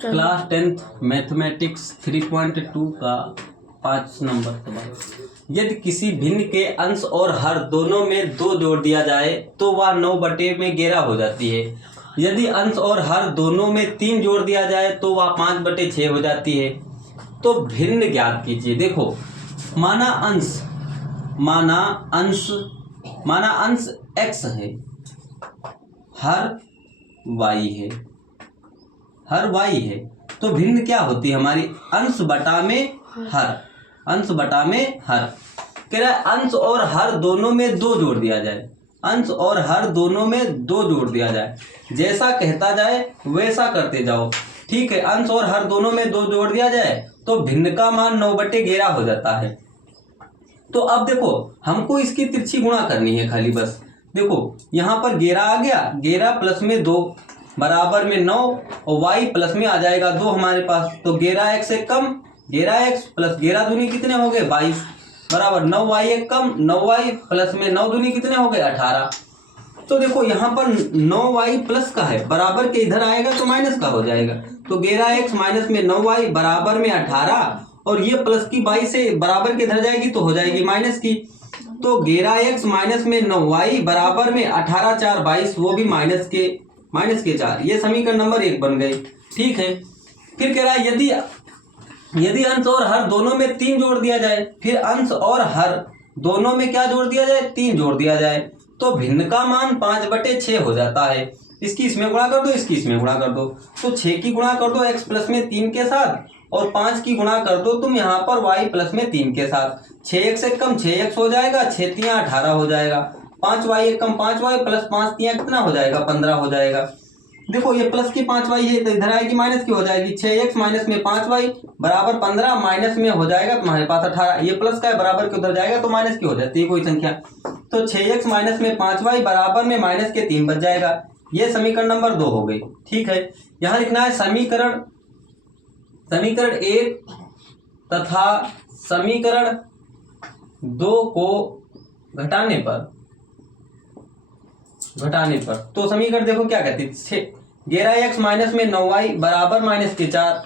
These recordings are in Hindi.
क्लास 10th मैथमेटिक्स 3.2 का 5 नंबर सवाल। यदि किसी भिन्न के अंश और हर दोनों में 2 जोड़ दिया जाए तो वह 9/11 हो जाती है। यदि अंश और हर दोनों में 3 जोड़ दिया जाए तो वह 5/6 हो जाती है। तो भिन्न ज्ञात कीजिए। देखो, माना अंश x है, हर y है, तो भिन्न क्या होती है हमारी? अंश बटा में हर। कह रहा है अंश और हर दोनों में 2 जोड़ दिया जाए। अंश और हर दोनों में 2 जोड़ दिया जाए। जैसा कहता जाए वैसा करते जाओ। ठीक है, अंश और हर दोनों में 2 जोड़ दिया जाए तो भिन्न का मान 9/11 हो जाता है। तो अब देखो, हमको इसकी तिरछी गुणा करनी है खाली बस। देखो यहाँ पर 11 आ गया, 11 प्लस में 2 बराबर में 9 और y प्लस में आ जाएगा 2 हमारे पास। तो 11x से कम 11x प्लस 11 दूनी कितने हो गए? 22 बराबर 9y एक कम 9y प्लस में 9 दूनी कितने हो गए? 18। तो देखो यहाँ पर 9y प्लस का है, बराबर के इधर आएगा तो माइनस का हो जाएगा। तो 11x माइनस में 9y बराबर में 18 और ये प्लस की 22 से बराबर के इधर जाएगी तो हो जाएगी माइनस की। तो 11x माइनस में 9y बराबर में 18 4 22, वो भी माइनस के 4। ये समीकरण नंबर 1 बन गई। ठीक है, फिर कह रहा है यदि अंश और हर दोनों में 3 जोड़ दिया जाए। फिर अंश और हर दोनों में क्या जोड़ दिया जाए? 3 जोड़ दिया जाए तो भिन्न का मान 5/6 हो जाता है। इसकी इसमें गुणा कर दो, इसकी इसमें गुणा कर दो। तो 6 की गुणा कर दो x प्लस में 3 के साथ और 5 की गुणा कर दो तुम यहाँ पर y प्लस में 3 के साथ। 6x से कम 6x हो जाएगा, 6 3 18 हो जाएगा। 5y एक कम 5y प्लस 5 3 कितना हो जाएगा? 15 हो जाएगा। देखो ये प्लस की 5y है तो इधर आएगी माइनस की हो जाएगी। 6x माइनस में 5y बराबर 15, माइनस में हो जाएगा तुम्हारे पास 18। ये प्लस का है, बराबर के उधर जाएगा तो माइनस की हो जाती है कोई संख्या। तो 6x माइनस में 5y बराबर में माइनस के 3 बच जाएगा। ये समीकरण नंबर 2 हो गई। ठीक है, यहाँ लिखना है समीकरण 1 तथा समीकरण 2 को घटाने पर तो समीकरण देखो क्या कहती है। 11x माइनस में 9y बराबर माइनस के 4।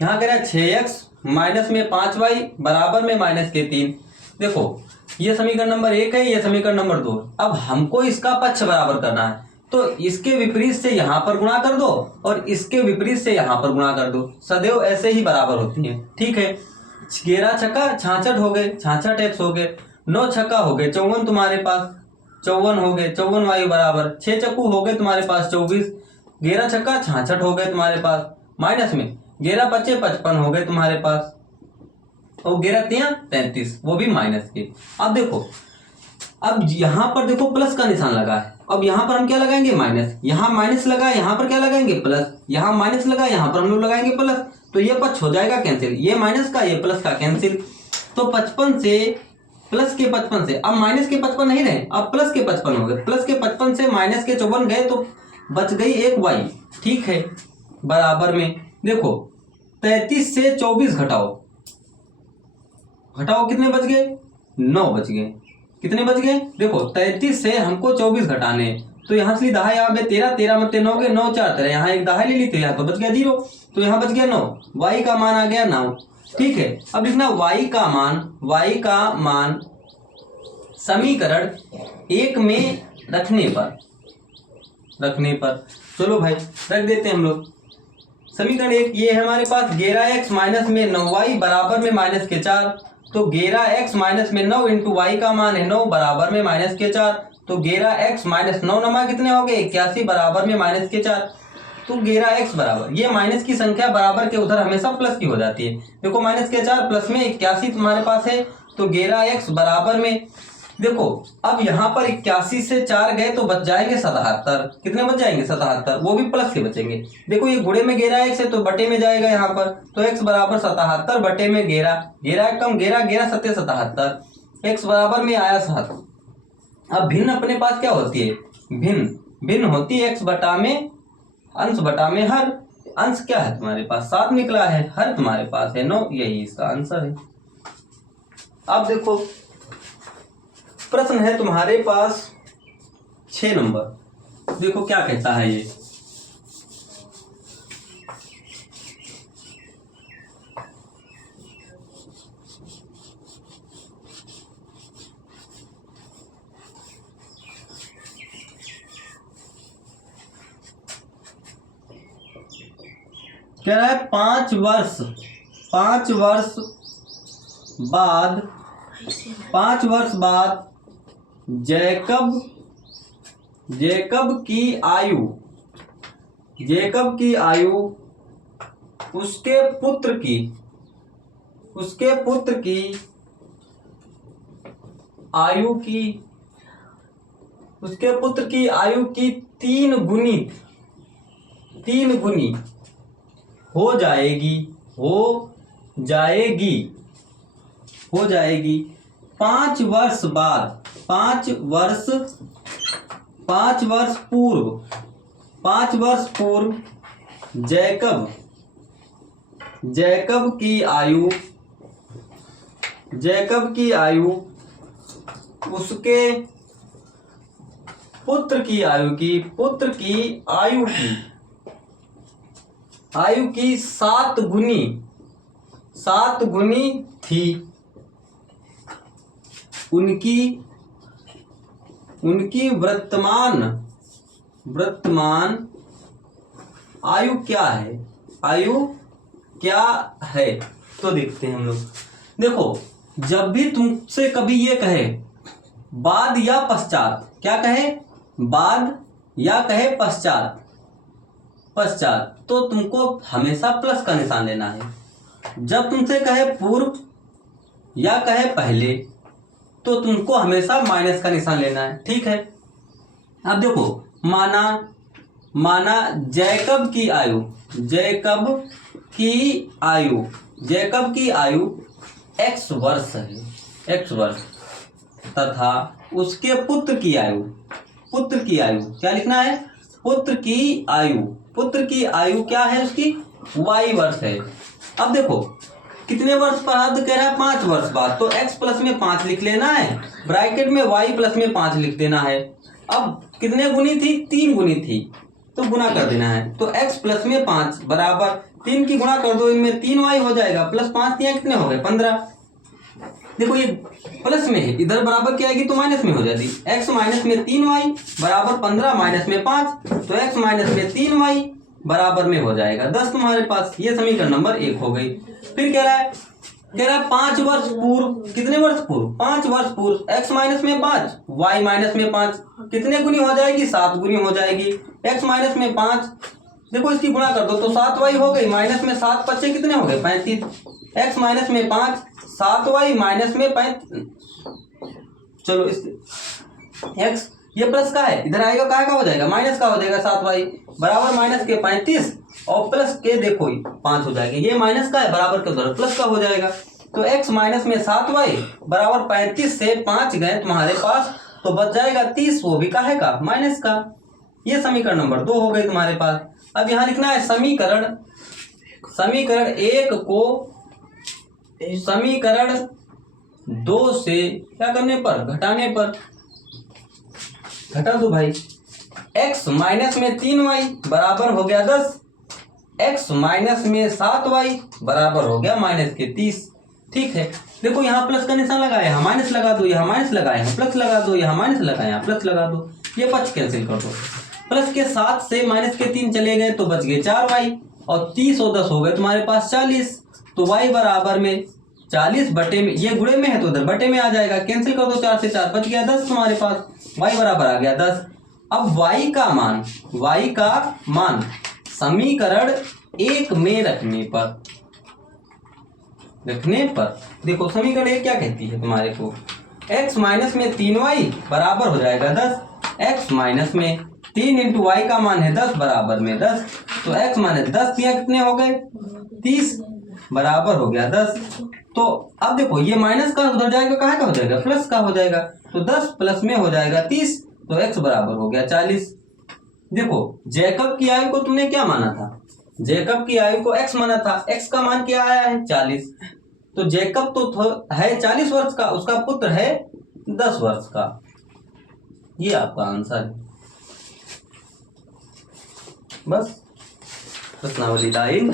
यहाँ कह रहा है 6x माइनस में 5y बराबर में माइनस के 3। देखो ये समीकरण नंबर 1 है, ये समीकरण नंबर 2। अब हमको इसका पक्ष बराबर करना है तो इसके विपरीत से यहाँ पर गुणा कर दो और इसके विपरीत से यहाँ पर गुणा कर दो। सदैव ऐसे ही बराबर होती है। ठीक है, 11 छक्का 66 हो गए, 66x हो गए। 9 छक्का हो गए 54 तुम्हारे पास, 54 हो गए। 54y बराबर 6 चक्कू हो गए तुम्हारे पास 24। 11 छक्का 66 हो गए तुम्हारे पास, माइनस में 11 पच्चे 55 हो गए तुम्हारे पास और 11 तिया 33, वो भी माइनस के। अब देखो, अब यहाँ पर देखो प्लस का निशान लगा है। अब यहाँ पर हम क्या लगाएंगे? माइनस। यहाँ माइनस लगा, यहाँ पर क्या लगाएंगे? प्लस। यहाँ माइनस लगा, यहाँ पर हम लोग लगाएंगे प्लस। तो ये पक्ष हो जाएगा कैंसिल, ये माइनस का ये प्लस का कैंसिल। तो 55 से प्लस के 55 से, अब माइनस के 55 नहीं रहे, अब प्लस के 55 हो गए। प्लस के 55 से माइनस के 54 गए तो बच गई एक y। ठीक है, बराबर में देखो 33 से 24 घटाओ कितने बच गए? 9 बच गए। कितने बच गए? देखो 33 से हमको 24 घटाने, तो यहाँ से दहा यहाँ पे 13 मत 9 गए, 9 4 13, यहाँ एक दहा ले ली तो यहाँ तो बच गया 0, तो यहाँ बच गया 9। y का मान आ गया 9। ठीक है, अब लिखना y का मान समीकरण 1 में रखने पर चलो भाई रख देते हैं हम लोग। समीकरण 1 ये है हमारे पास 11x माइनस में 9y बराबर में माइनस के 4। तो 11x माइनस में 9 इंटू y का मान है 9 बराबर में माइनस के 4। तो 11x माइनस 9 नमा कितने हो गए? 81 बराबर में माइनस के 4। तो 11x बराबर, ये माइनस की संख्या बराबर के उधर हमेशा प्लस की हो जाती है। देखो माइनस के 4 प्लस में 81 तुम्हारे पास है, तो 11x बराबर में देखो अब यहाँ पर 81 से 4 गए तो बच जाएंगे 77। कितने बच जाएंगे? 77, वो भी प्लस के बचेंगे। देखो ये गुणे में 11x है तो बटे में जाएगा यहाँ पर, तो x बराबर 77 बटे में 11, 11 कम 11 सत्य 77, x बराबर में आया 7। अब भिन्न अपने पास क्या होती है? भिन्न होती है x बटा में अंश बटा में हर। अंश क्या है तुम्हारे पास? 7 निकला है, हर तुम्हारे पास है 9, यही इसका आंसर है। अब देखो प्रश्न है तुम्हारे पास 6 नंबर। देखो क्या कहता है ये, कह रहा है 5 वर्ष बाद जैकब की आयु उसके पुत्र की आयु की 3 गुनी हो जाएगी 5 वर्ष पूर्व जैकब की आयु उसके पुत्र की आयु की 7 गुनी थी। उनकी वर्तमान आयु क्या है? तो देखते हैं हम लोग। देखो, जब भी तुमसे कभी ये कहे बाद या पश्चात, क्या कहे? बाद या कहे पश्चात, तो तुमको हमेशा प्लस का निशान लेना है। जब तुमसे कहे पूर्व या कहे पहले, तो तुमको हमेशा माइनस का निशान लेना है। ठीक है। अब देखो, माना जैकब की आयु x वर्ष है, तथा उसके पुत्र की आयु क्या लिखना है? पुत्र की आयु क्या है? उसकी y वर्ष है। अब देखो, कितने वर्ष बाद कह रहा है? 5 वर्ष बाद। तो x प्लस में 5 लिख लेना है, ब्रैकेट में y प्लस में 5 लिख देना है। अब कितने गुनी थी? 3 गुनी थी, तो गुना कर देना है। तो x प्लस में 5 बराबर 3 की गुणा कर दो, इनमें 3y हो जाएगा, प्लस 5 दिया, कितने हो गए? 15। देखो, ये प्लस में है, इधर बराबर क्या आएगी? तो माइनस में हो जाती। x माइनस में 3y बराबर 15 माइनस में 5, तो x माइनस में 3y बराबर में हो जाएगा 10 तुम्हारे पास। ये समीकरण नंबर 1 हो गई। फिर कह रहा है 5 वर्ष पूर्व। कितने वर्ष पूर्व? 5 वर्ष पूर्व। x माइनस में 5, y माइनस में 5, कितने गुनी हो जाएगी? 7 गुनी हो जाएगी। x माइनस में 5, देखो इसकी गुणा कर दो तो 7y हो गई, माइनस में 7 बच्चे कितने हो गए? 35। x माइनस में 5, 7y माइनस में 35। चलो, इस x ये प्लस का है, इधर आएगा कहाँ का हो जाएगा? माइनस का हो जाएगा। 7y बराबर माइनस के 35 और प्लस के देखो 5 हो जाएगा। ये माइनस का है, बराबर के उधर प्लस का हो जाएगा। तो x माइनस में 7y बराबर 35 से 5 गए तुम्हारे पास, तो बच जाएगा 30, वो भी काहे का? माइनस का। ये समीकरण नंबर 2 हो गई तुम्हारे पास। अब यहाँ लिखना है समीकरण 1 को समीकरण 2 से क्या करने पर? घटाने पर। घटा दो भाई। x माइनस में 3y बराबर हो गया 10, x माइनस में 7y बराबर हो गया माइनस के 30। ठीक है। देखो, यहाँ प्लस का निशान लगाया, यहाँ माइनस लगा दो, यहाँ माइनस लगाया, यहाँ प्लस लगा दो, यहाँ माइनस लगाया, यहाँ प्लस लगा दो। ये पक्ष कैंसिल कर दो। प्लस के 7 से माइनस के 3 चले गए, तो बच गए 4y, और 30 और 10 हो गए तुम्हारे पास 40। तो y बराबर में 40 बटे में, ये गुणे में है तो उधर बटे में आ जाएगा, कैंसिल कर दो। 4 से 4 बच गया 10 तुम्हारे पास, y बराबर आ गया 10। अब y का मान समीकरण 1 में रखने पर देखो, समीकरण 1 क्या कहती है तुम्हारे को? x माइनस में 3y बराबर हो जाएगा 10, x माइनस में 3 इंटू y का मान है 10 बराबर में 10, तो x माइनस 10 दिया, कितने हो गए? 30 बराबर हो गया 10। तो अब देखो, ये माइनस का उधर जाएगा, कहाँ का हो जाएगा? प्लस का हो जाएगा। तो 10 प्लस में हो जाएगा 30, तो x बराबर हो गया 40। देखो, जैकब की आयु को तुमने क्या माना था? जैकब की आयु को x माना था, x का मान क्या आया है? 40। तो जैकब तो है 40 वर्ष का, उसका पुत्र है 10 वर्ष का। ये आपका आंसर है। बस, प्रश्नावली लाइन